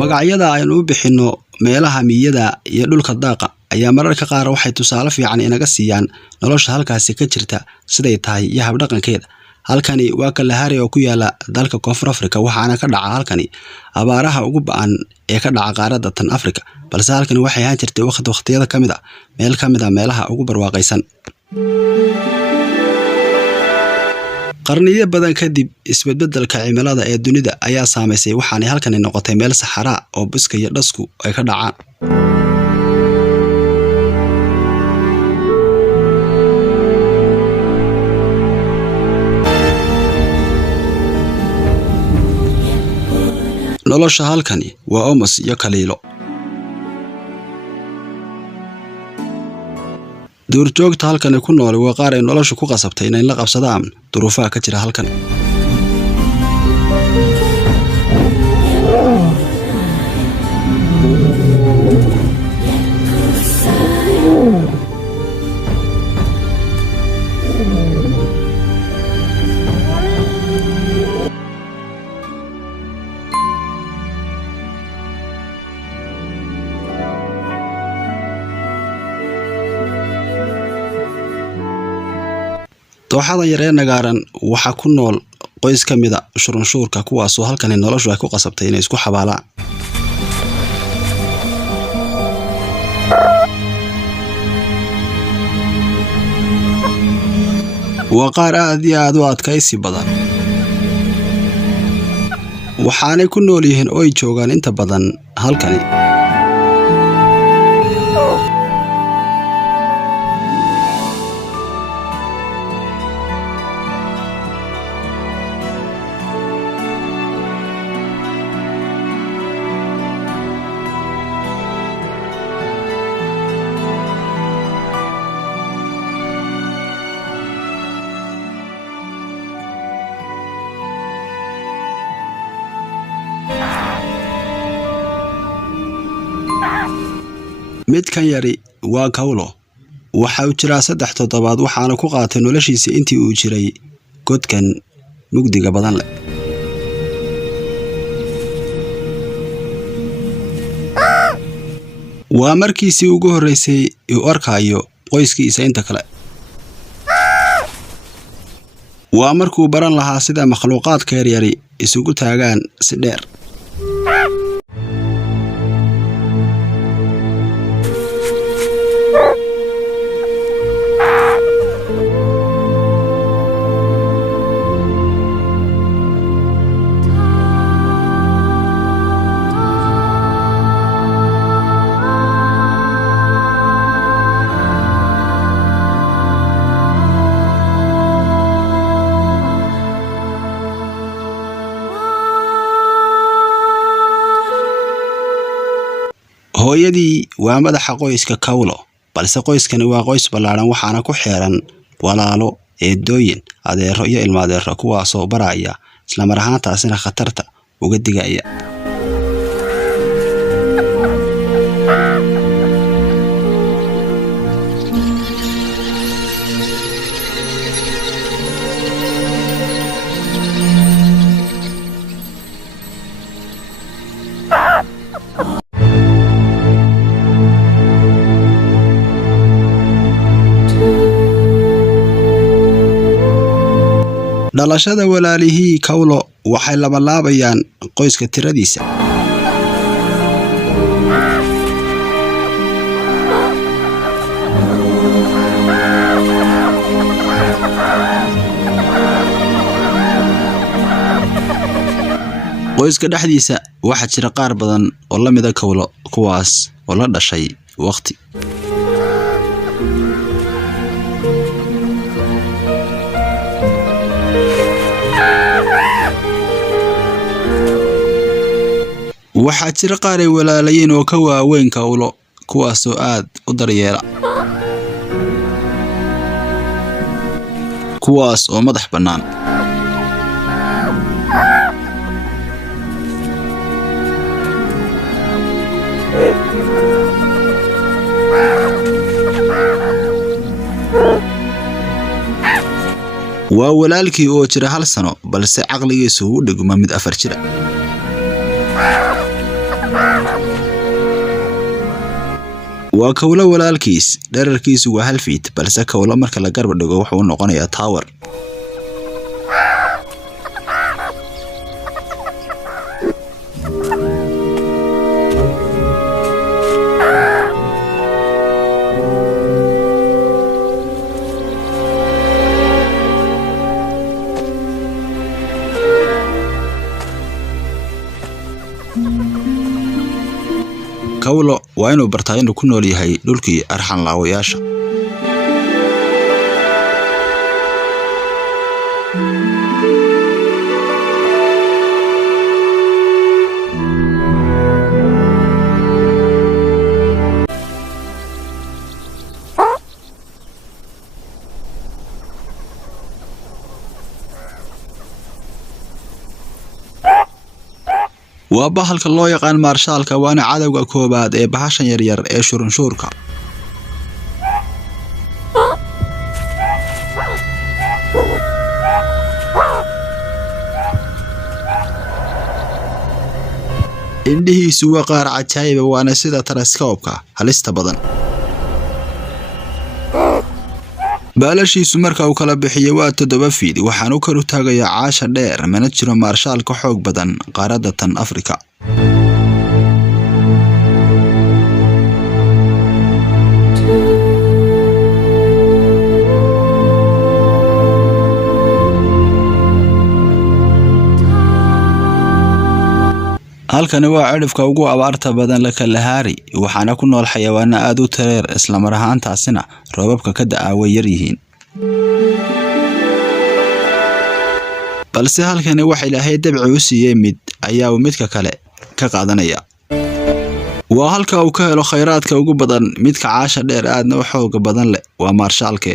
magacyada aynu u bixino meelaha miyada iyo dhulka daaqa ayaa mararka qaar waxay tusaale fiican inaga siiyaan nolosha halkaasi ka jirta siday tahay iyo habdhaqankeeda. halkani waa Kalahari oo ku yaala dalka Koonfur Afrika waxaana ka dhaca halkani abaaraha ugu ba'an ee ka dhaca qaaradda tan Afrika, balse halkani waxay ahaan jirtay waqtiyada kamid ah meelaha ugu barwaaqaysan. qarniyo badan kadib isbeddelka cimilada ee dunida ayaa saameysay waxaana halkani noqotay meel saxara oo buska iyo dhasku ay ka dhacaan. nolosha halkani waa Omos iyo Kaliilo. duurjoogta halkani ku nool waa qaar ay noloshu ku qasabtay inay la qabsadaan duruufaha ka jira halkan. dooxada yar ee nagaaran waxa ku nool qoys kamida shurunshuurka kuwaas oo halkan noloshu ay ku qasabtay inay isku xabaalaan. waa qaar aad iyo aad u adkaysi badan waxaanay ku nool yihiin oo ay joogaan inta badan halkani. midkan yari waa Kawlo waxa uu jiraa 3 toddobaad waxaana ku qaatay noloshiisa intii uu jiray godkan mugdiga badan leh. waa markiisii ugu horeysay uu arkayo qoyskiisa inta kale. waa markuu baran lahaa sida makhluuqaadka yari isugu taagaan si dheer. hooyadii waa madaxa qoyska Kawlo, balse qoyskani waa qoys ballaaran waxaana ku xeeran walaalo, eedooyin, adeero iyo ilmaadeero kuwaas oo baraya isla mar ahaantaasina khatarta uga digaya. dhalashada walaalihii Kawlo waxay labalaabayaan qoyska tiradiisa. qoyska dhexdiisa waxa jira qaar badan oo la mid ah Kawlo kuwaas oo la dhashay waqti. waxaa jira qaar ay walaalayeen oo ka waaweyn Kawlo kuwaas oo aad u daryeela, kuwaas oo madax bannaan. waa walaalkii oo jira 1 sano balse caqligiisu u dhigma mid 4 jira. waa kawlo walaalkiis dhererkiisu waa 1 feet balse kawlo marka la garba dhigo wuxuu noqonayaa tower. kawlo waa inuu bartaa inuu ku nool yahay dhulkii arxan laawayaasha. waa bahalka loo yaqaan marshaalka waana cadawga koobaad ee bahashan yaryar ee shurunshuurka. indhihiisu waa qaar cajaayib waana sida telescope-ka halista badan. baalashiisu marka uu kala bixiyo waa 7 feet waxaan u kor u taagayaa caasha dheer mana jiro marshaal ka xoog badan qaaradda tan Afrika. halkani waa cirifka ugu abaarta badan la Kalahari waxaana ku nool xayawaano aad u tareer isla mar ahaantaasina roobabka ka da'aa way yar yihiin. balse halkani waxa Ilaahay dabci u siiyay mid ayaa midka kale ka qaadanaya. waa halka uu ka helo khayraadka ugu badan midka caasha dheer aadna u xoog badan leh waa marshaalke.